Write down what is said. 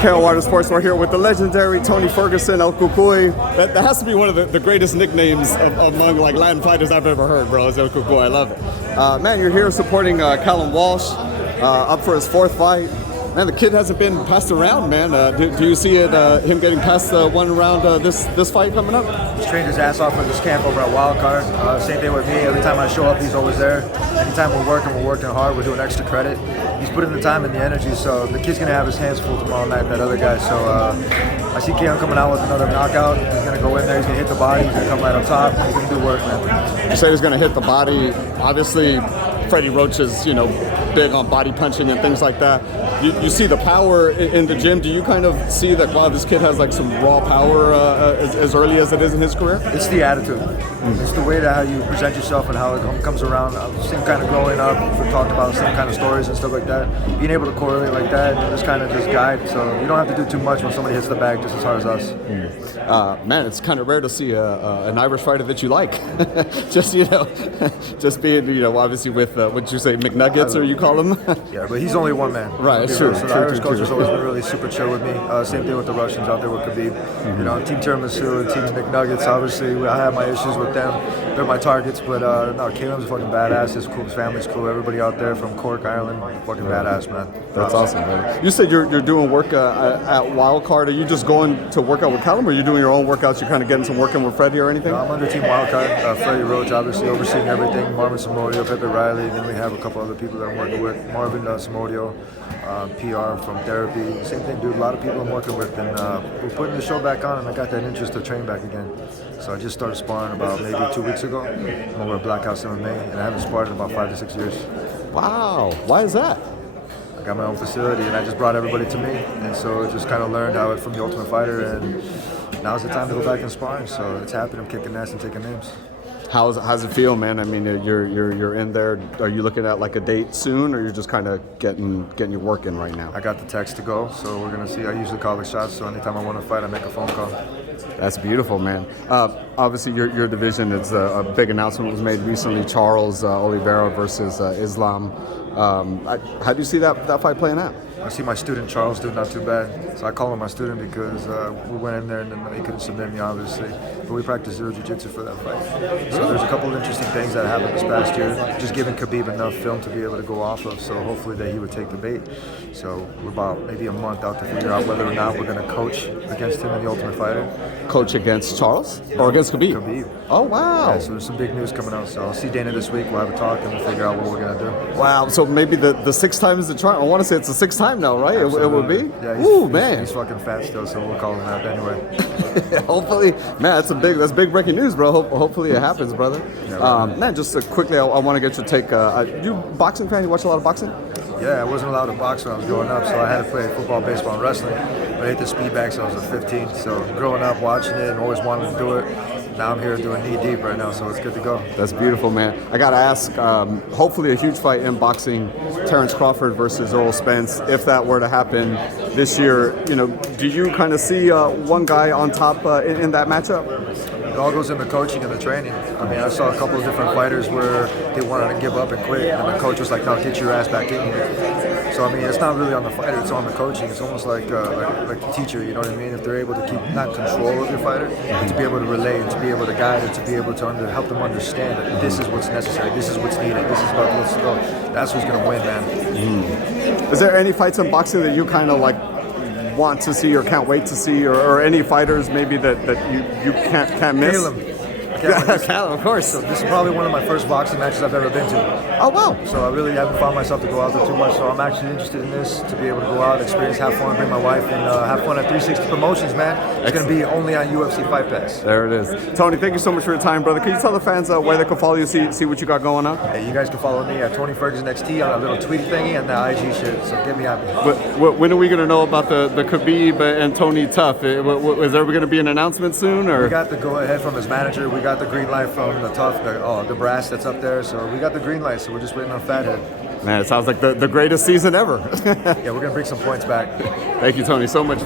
KO Water Sports. We're here with the legendary Tony Ferguson, El Cucuy. That has to be one of the greatest nicknames among like Latin fighters I've ever heard, bro. It's El Cucuy. I love it. Man, you're here supporting Callum Walsh, up for his 4th fight. Man, the kid hasn't been passed around, man. Do you see it, him getting past one round this fight coming up? He's trained his ass off for this camp over at Wildcard. Same thing with me. Every time I show up, he's always there. Anytime we're working hard. We're doing extra credit. He's putting the time and the energy, so the kid's going to have his hands full tomorrow night, that other guy. So I see Keon coming out with another knockout. He's going to go in there. He's going to hit the body. He's going to come right up top. He's going to do work, man. You say he's going to hit the body. Obviously, Freddie Roach is, big on body punching and things like that. You see the power in the gym. Do you kind of see that, wow, this kid has like some raw power as early as it is in his career? It's the attitude. It's the way that how you present yourself and how it comes around. Same kind of growing up, we've talked about same kind of stories and stuff like that. Being able to correlate like that and just kind of just guide. So you don't have to do too much when somebody hits the bag just as hard as us. Man, it's kind of rare to see an Irish fighter that you like. just being obviously with what you say McNuggets or you call them. Yeah, but he's only one man. Right, sure. So the Irish coach has always been really super chill with me. Same thing with the Russians out there with Khabib. Team Tiramisu, Team McNuggets. Obviously, I have my issues with them. They're my targets, but no, Caleb's fucking badass. His family's cool. Everybody out there from Cork, Ireland, fucking badass, man. That's awesome, man. You said you're doing work at Wildcard. Are you just going to work out with Callum, or are you doing your own workouts? You're kind of getting some work in with Freddie or anything? No, I'm under Team Wildcard. Freddie Roach, obviously, overseeing everything. Marvin Samodio, Pepe Riley. Then we have a couple other people that I'm working with. Marvin Samodio, PR from therapy. Same thing, dude. A lot of people I'm working with, and we're putting the show back on, and I got that interest to train back again. So I just started sparring about maybe 2 weeks ago. I'm over at Black House MMA, and I haven't sparred in about 5 to 6 years. Wow, why is that? I got my own facility, and I just brought everybody to me, and so I just kind of learned how it from the Ultimate Fighter, and now's the time to go back and sparring. So it's happening. I'm kicking ass and taking names. How's it feel, man? I mean, you're in there. Are you looking at like a date soon, or you're just kind of getting your work in right now? I got the text to go, so we're gonna see. I usually call the shots, so anytime I want to fight, I make a phone call. That's beautiful, man. Obviously, your division. It's a big announcement was made recently. Charles Olivera versus Islam. How do you see that fight playing out? I see my student Charles doing not too bad. So I call him my student because we went in there and then he couldn't submit me, obviously. But we practiced zero jiu-jitsu for that fight. So there's a couple of interesting things that happened this past year. Just giving Khabib enough film to be able to go off of. So hopefully that he would take the bait. So we're about maybe a month out to figure out whether or not we're going to coach against him in the Ultimate Fighter. Coach against Charles or against Khabib? Khabib. Oh, wow. Yeah, so there's some big news coming out. So I'll see Dana this week. We'll have a talk and we'll figure out what we're going to do. Wow. So maybe the 6th time is the charm. I want to say it's the 6th time now, right? It would be? Yeah, he's fucking fat still, so we'll call him that anyway. Hopefully, man, that's big breaking news, bro. Hopefully it happens, brother. Yeah, man, just quickly, I want to get your take. You boxing fan? You watch a lot of boxing? Yeah, I wasn't allowed to box when I was growing up, so I had to play football, baseball, and wrestling. But I hit the speed bag since I was 15, so growing up watching it and always wanted to do it. Now I'm here doing knee deep right now, so it's good to go. That's beautiful, man. I got to ask, hopefully a huge fight in boxing, Terrence Crawford versus Errol Spence. If that were to happen this year, do you kind of see one guy on top in that matchup? It all goes into coaching and the training. I mean, I saw a couple of different fighters where they wanted to give up and quit, and the coach was like, no, get your ass back in here. So, I mean, it's not really on the fighter, it's on the coaching. It's almost like the teacher, you know what I mean? If they're able to keep not control of your fighder, to be able to relay and to be able to guide and to be able to help them understand that this is what's necessary, this is what's needed, this is what let's go. That's who's going to win, man. Is there any fights in boxing that you kind of like want to see or can't wait to see, or any fighters maybe that you can't miss? Callum, of course. So this is probably one of my first boxing matches I've ever been to. Oh, wow. So I really haven't found myself to go out there too much, so I'm actually interested in this, to be able to go out, experience, have fun, bring my wife, and have fun at 360 Promotions, man. It's going to be only on UFC Fight Pass. There it is. Tony, thank you so much for your time, brother. Can you tell the fans where they can follow you, see what you got going on? Hey, you guys can follow me at Tony Ferguson XT on a little tweet thingy and the IG shit, so get me happy. When are we going to know about the Khabib and Tony TUF? Is there going to be an announcement soon? Or? We got the go-ahead from his manager. We got the green light from the TUF, the brass that's up there. So we got the green light, so we're just waiting on Fathead. Man, it sounds like the greatest season ever. Yeah, we're going to bring some points back. Thank you, Tony, so much.